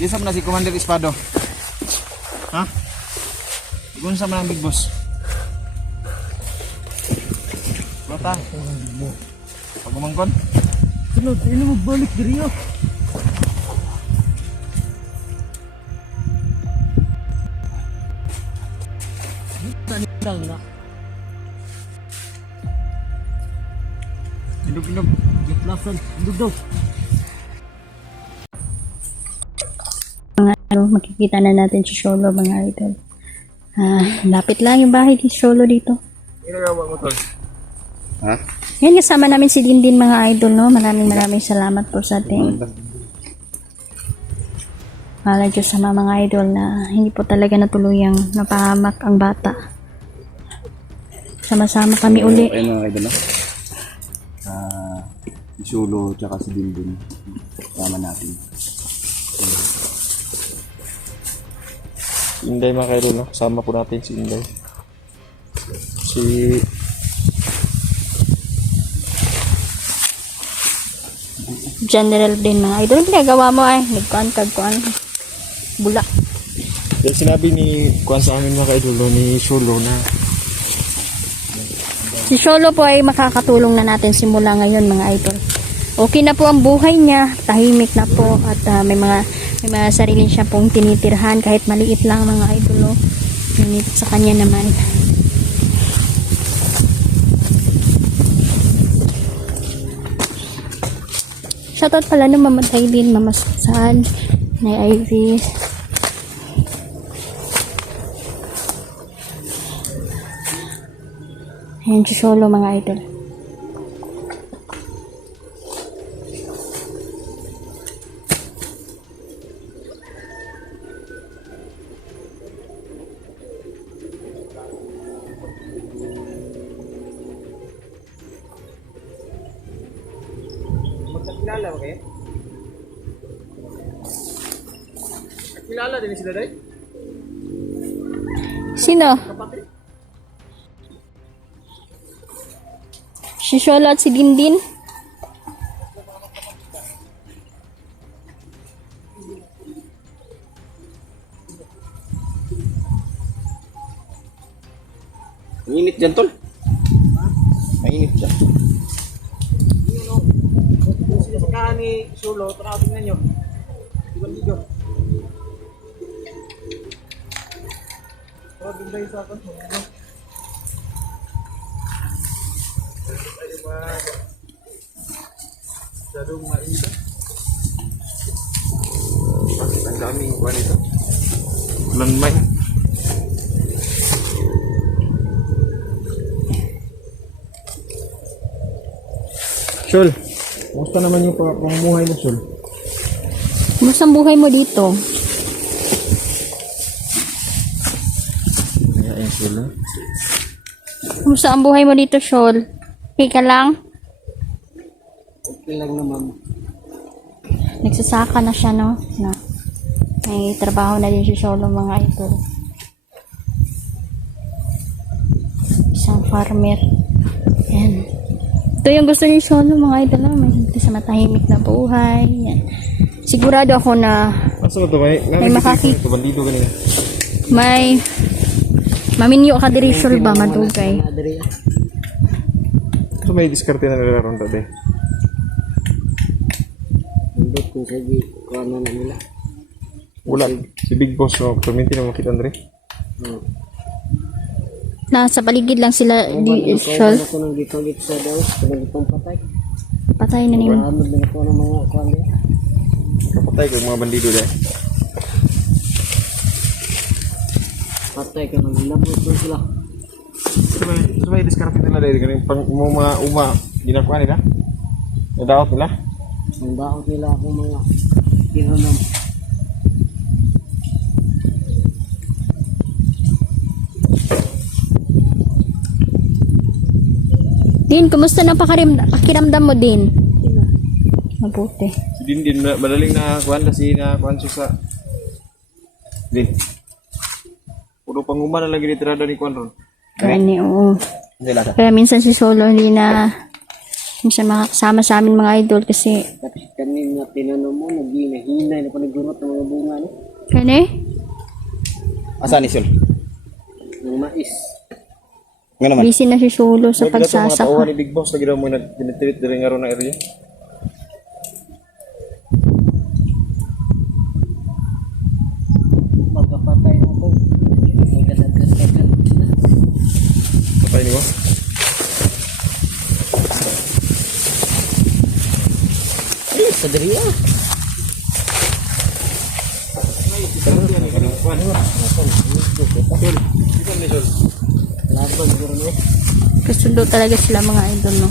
Isa mo na si Commander Espado. Ha? Igun sa manang Big Boss. Bata. Pagumangkon. Sunod, ini magbalik diri yo. Tanidang na. Indog. Giplasan, indog. Mga makikita na natin si Sholo mga idol. Lapit lang yung bahay ni Sholo dito. Ginagawa mo tol. Ha? Yan, kasama namin si Dindin mga idol, no? Maraming salamat po sa ating Mahal Diyos sa mga idol na hindi po talaga natuluyang napahamak ang bata. Sama-sama kami uli. Ayun mga idol, no? Si Sholo tsaka si Dindin. Tama natin. Inday mga kaidol, no? Kasama po natin si Inday. Si General din mga idol. Ginagawa mo ay nagkuan bula. yung sinabi ni Kuan sa amin mga kaidol, no, ni Sholo na Si Sholo po ay makakatulong na natin simula ngayon mga idol. Okay na po ang buhay niya, tahimik na po at may mga sarili siya pong tinitirhan kahit maliit lang mga idol. No? Ngunit sa kanya naman. Shoutout pala nung mamatay din, Mama Susan, Nay Ivy. Ayan si Sholo mga idol. Magkakilala ba kayo? Kakilala din sila day? Sino? Si Sholo at si Dindin. Mainit dyan tol. Mainit dyan. Sila sa kahan ni Sholo, tara tingnan nyo. Ibang video. Tara tingnan sa akin. Masyadong mainit. Bakit ang daming kuha nito? Landmine. Shol, kumusta naman yung pamumuhay mo, Shol? Kumusta ang buhay mo dito? Ayan, Shol, no? Kumusta ang buhay mo dito, Shol? Okay ka lang? Okay lang naman. Nagsasaka na siya, no? May trabaho na din si Sholo mga idol. Isang farmer. Yan. Ito yung gusto ni Sholo mga idol, no? May sa matahimik na buhay. Yan. Sigurado ako na Asa ba ito? May makakita. ito, bandido ganyan. may maminyo ka diri, Shol ba? Madugay. Ito may diskarte na nilalaroon dati. Indog kung sige, kuha na nila. Wala. Si Big Boss, no? Perminti na makita, Andre. Nasa paligid lang sila di Shol. Ako nang dito sa daw, kung itong patay. Patay na nimo. Mahamad na ako ng mga kuha nila. Kapatay ko yung mga bandido dahil. Patay ka nang labot ko sila. Ito may diskarte nila dahil. Ganun pang mga ginakuha nila. Nadaot nila. Ang daot nila ako mga kinunam. Din, kumusta na pakiramdam mo din? Mabuti. Si Dindin, madaling na kuhan kasi na kuhan siya sa Din. Puro panguma na lagi nitirada ni Kuhan ron. Gani, oo. Hindi lasa. Kaya minsan si Sholo hindi na minsan makakasama sa amin mga idol kasi Tapos kanina tinanong mo, naghinay na panagurot ng mga bunga, no? kani Asa ni Sul? Ng mais. Nga naman. busy na si Solo sa Mga tauhan pagsasaka. ni Big Boss lagi daw mo nagtinitrit diri nga ron na area. Magkapatay na ko. Magkadagdag-dagdag na. Kapay ni mo. Ay, sa diri ah. Laban siguro no. Kasundo talaga sila mga idol, no?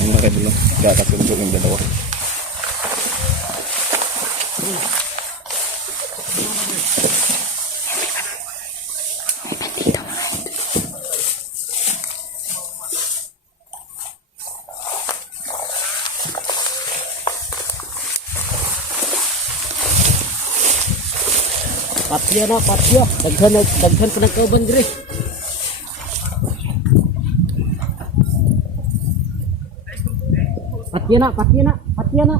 Ano na kayo lang? Kakasundo ng dalawa. Patya na, patya. Daghan pa nagkauban diri. Patya na, patya na, patya na.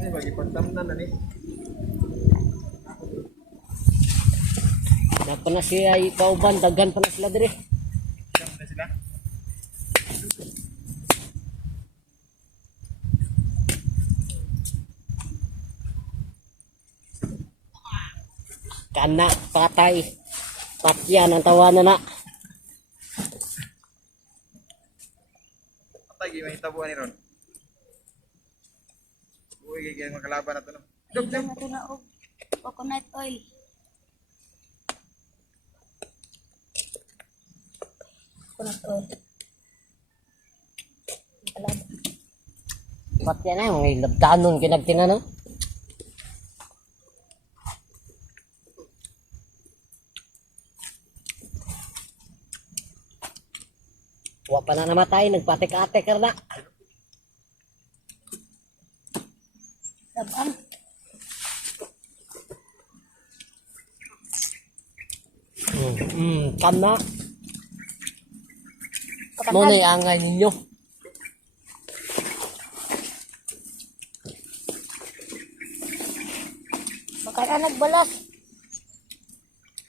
Ay, bagi pagtamnan na ni. Napa na siya kauban, daghan pa na sila diri. Kam na sila. Kana, patay. Patya ng tawanan na. Patay gyud mahitabuan ni ron. Uy, gigil makalaban na to no. Dog dog. Ito na og coconut oil. Coconut oil. Patya na, mga labdanon kinagtinanong. Wa pa na namatay, nagpatik-atik ka na. Sabang. Kana. Mo na angay ninyo. Bakal nagbalas.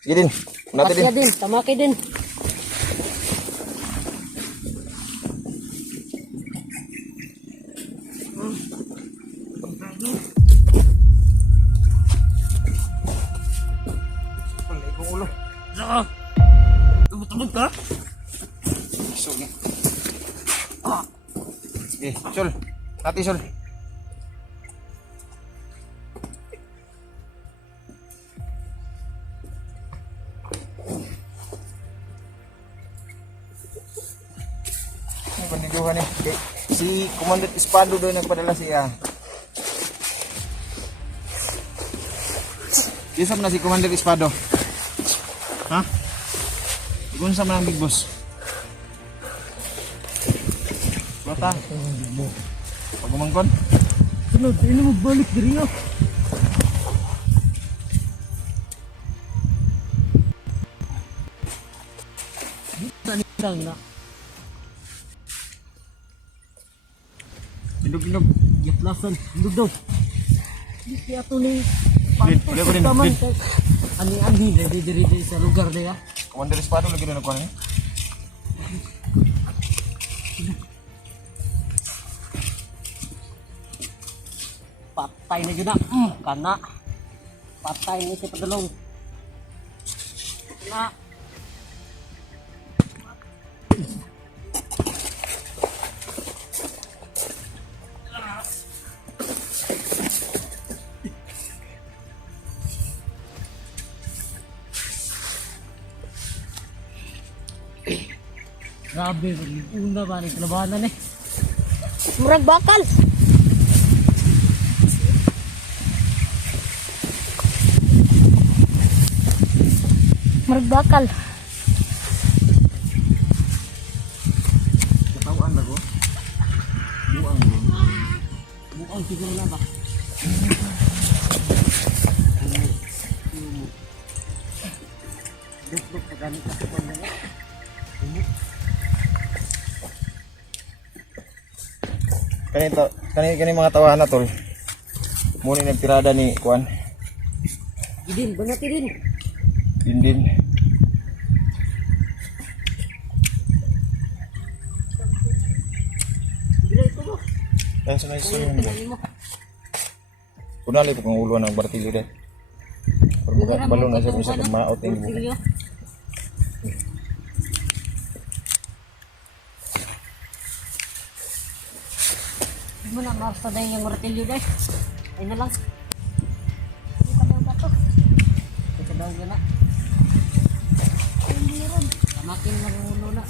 Sige din. Natin din. Patya din, tamaki din. Pangay ko ulo. Tubot ka? So na. Sige, Sul. Nati Sul. Ano paniguhan eh? Okay. Si Commander Espado doon nagpadala siya. Isap na si Commander Espado. Ha? Igunsa man ang Big Boss. Bata. Pagumangkon. Sunod, ini mo balik diri nga. Lang na. Indog-indog. Yaplasan, ndug daw. Di ato ni Din, wala ko din. taman. Din. Ani andi diri sa lugar niya. Commander Espado lagi na nakuha niya. Patay na yun na. Kana. Patay na si Padulong. Na. Grabe, una ba ni kalabanan eh. Murag bakal. Murag bakal. taon siguro na ba? Duk-duk pa ganit sa kuwan na. Kani mga tawahan na tol. Muna nagtirada ni kuan. Idin, banati din. Dindin. Bila ito mo. Yan sa naisun mo. Tinali mo. Kunali po kung ulo ng bartilyo dahil. Pero balon na siya sa maot yung buka. Martilyo. Di mo na marsa na yung martilyo dahil. Ay na lang. Ito daw ba to? Ito daw yun na. Hindi rin. Kamakin na ng ulo na.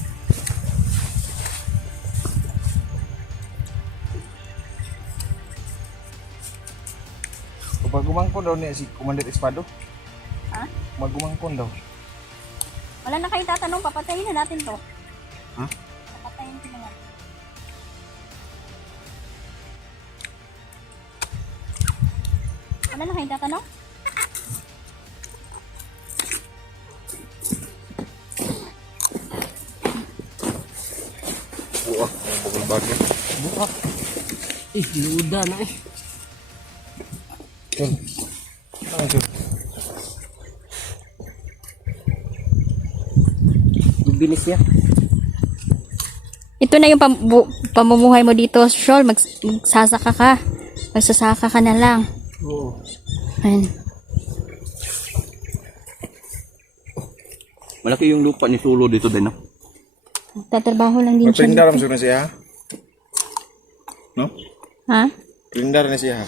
Kapag gumangkon daw niya si Commander Espado. Ha? Magumangkon daw. Wala na kayong tatanong, papatayin na natin to. Ha? Papatayin ko na natin. Wala na kayong tatanong? Buah, ang bukol bagyo. Buka. Luda na eh. Tol. Ano tol? Bibilis niya. Ito na yung pamumuhay mo dito, Shol. Magsasaka ka. Magsasaka ka na lang. Oo. Ayan. Malaki yung lupa ni Sulo dito din, no? Tatrabaho lang din siya. Magpindar ang siya. No? Ha? Pindar na siya.